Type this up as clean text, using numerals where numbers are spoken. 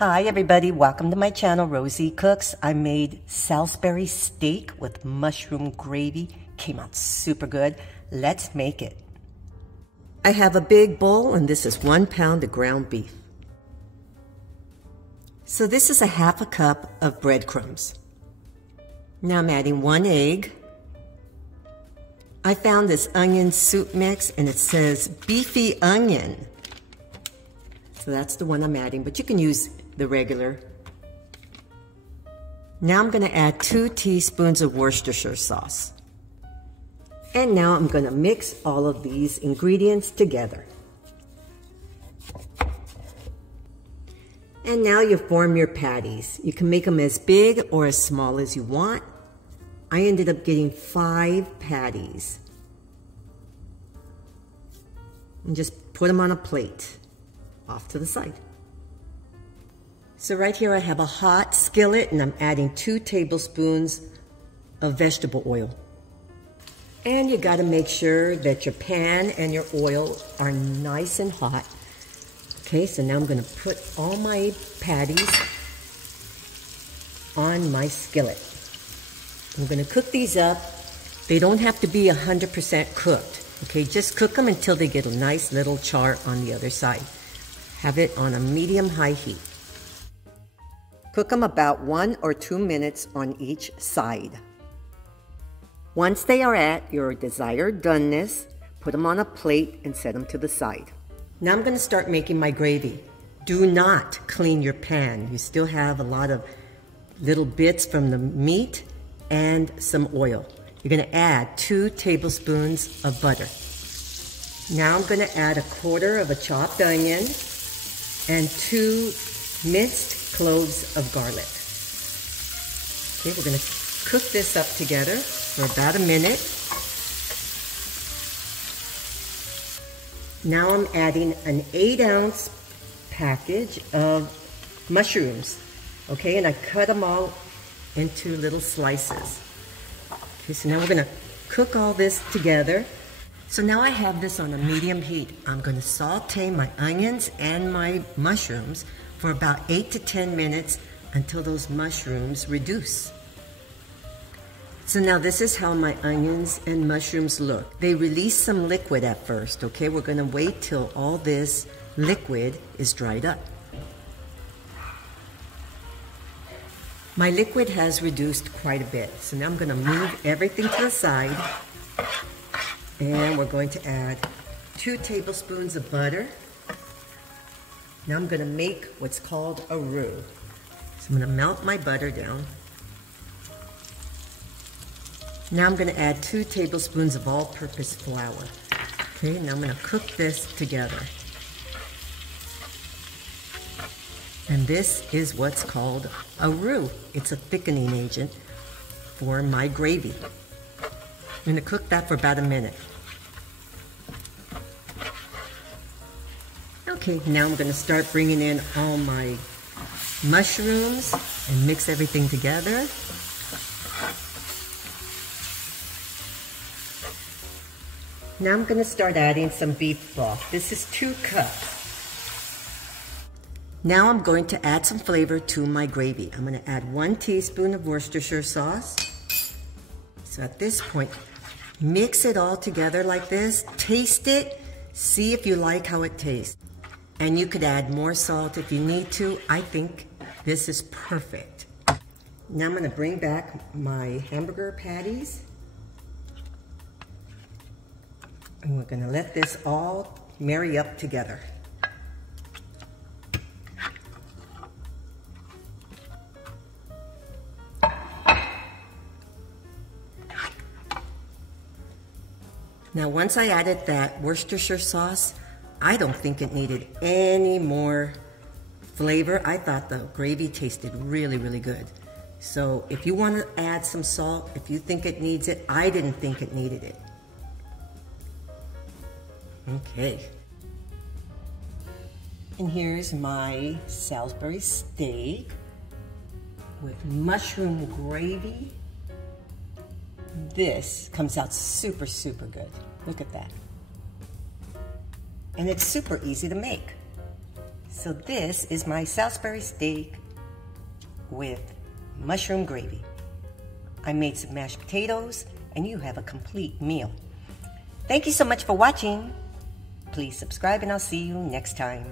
Hi everybody, welcome to my channel, Rosie Cooks. I made Salisbury steak with mushroom gravy. Came out super good. Let's make it. I have a big bowl and this is 1 pound of ground beef. So this is a half a cup of breadcrumbs. Now I'm adding 1 egg. I found this onion soup mix and it says beefy onion. So that's the one I'm adding, but you can use the regular. Now I'm going to add 2 teaspoons of Worcestershire sauce. And now I'm going to mix all of these ingredients together. And now you form your patties. You can make them as big or as small as you want. I ended up getting 5 patties. And just put them on a plate off to the side. So right here I have a hot skillet and I'm adding 2 tablespoons of vegetable oil. And you got to make sure that your pan and your oil are nice and hot. Okay, so now I'm going to put all my patties on my skillet. I'm going to cook these up. They don't have to be 100% cooked. Okay, just cook them until they get a nice little char on the other side. Have it on a medium-high heat. Cook them about 1 or 2 minutes on each side. Once they are at your desired doneness, put them on a plate and set them to the side. Now I'm going to start making my gravy. Do not clean your pan. You still have a lot of little bits from the meat and some oil. You're going to add 2 tablespoons of butter. Now I'm going to add 1/4 of a chopped onion and 2 minced cloves of garlic. Okay, we're going to cook this up together for about a minute. Now I'm adding an 8-ounce package of mushrooms. Okay, and I cut them all into little slices. Okay, so now we're going to cook all this together. So now I have this on a medium heat. I'm going to saute my onions and my mushrooms for about 8 to 10 minutes until those mushrooms reduce. So now this is how my onions and mushrooms look. They release some liquid at first, okay? We're going to wait till all this liquid is dried up. My liquid has reduced quite a bit. So now I'm going to move everything to the side. And we're going to add 2 tablespoons of butter. Now I'm going to make what's called a roux. So I'm going to melt my butter down. Now I'm going to add 2 tablespoons of all-purpose flour. Okay, now I'm going to cook this together. And this is what's called a roux. It's a thickening agent for my gravy. I'm going to cook that for about a minute. Okay, now I'm going to start bringing in all my mushrooms and mix everything together. Now I'm going to start adding some beef broth. This is 2 cups. Now I'm going to add some flavor to my gravy. I'm going to add 1 teaspoon of Worcestershire sauce. So at this point, mix it all together like this. Taste it. See if you like how it tastes. And you could add more salt if you need to. I think this is perfect. Now I'm going to bring back my hamburger patties. And we're going to let this all marry up together. Now once I added that Worcestershire sauce, I don't think it needed any more flavor. I thought the gravy tasted really, really good. So if you want to add some salt, if you think it needs it, I didn't think it needed it. Okay. And here's my Salisbury steak with mushroom gravy. This comes out super, super good. Look at that. And it's super easy to make. So this is my Salisbury steak with mushroom gravy. I made some mashed potatoes, and you have a complete meal. Thank you so much for watching. Please subscribe, and I'll see you next time.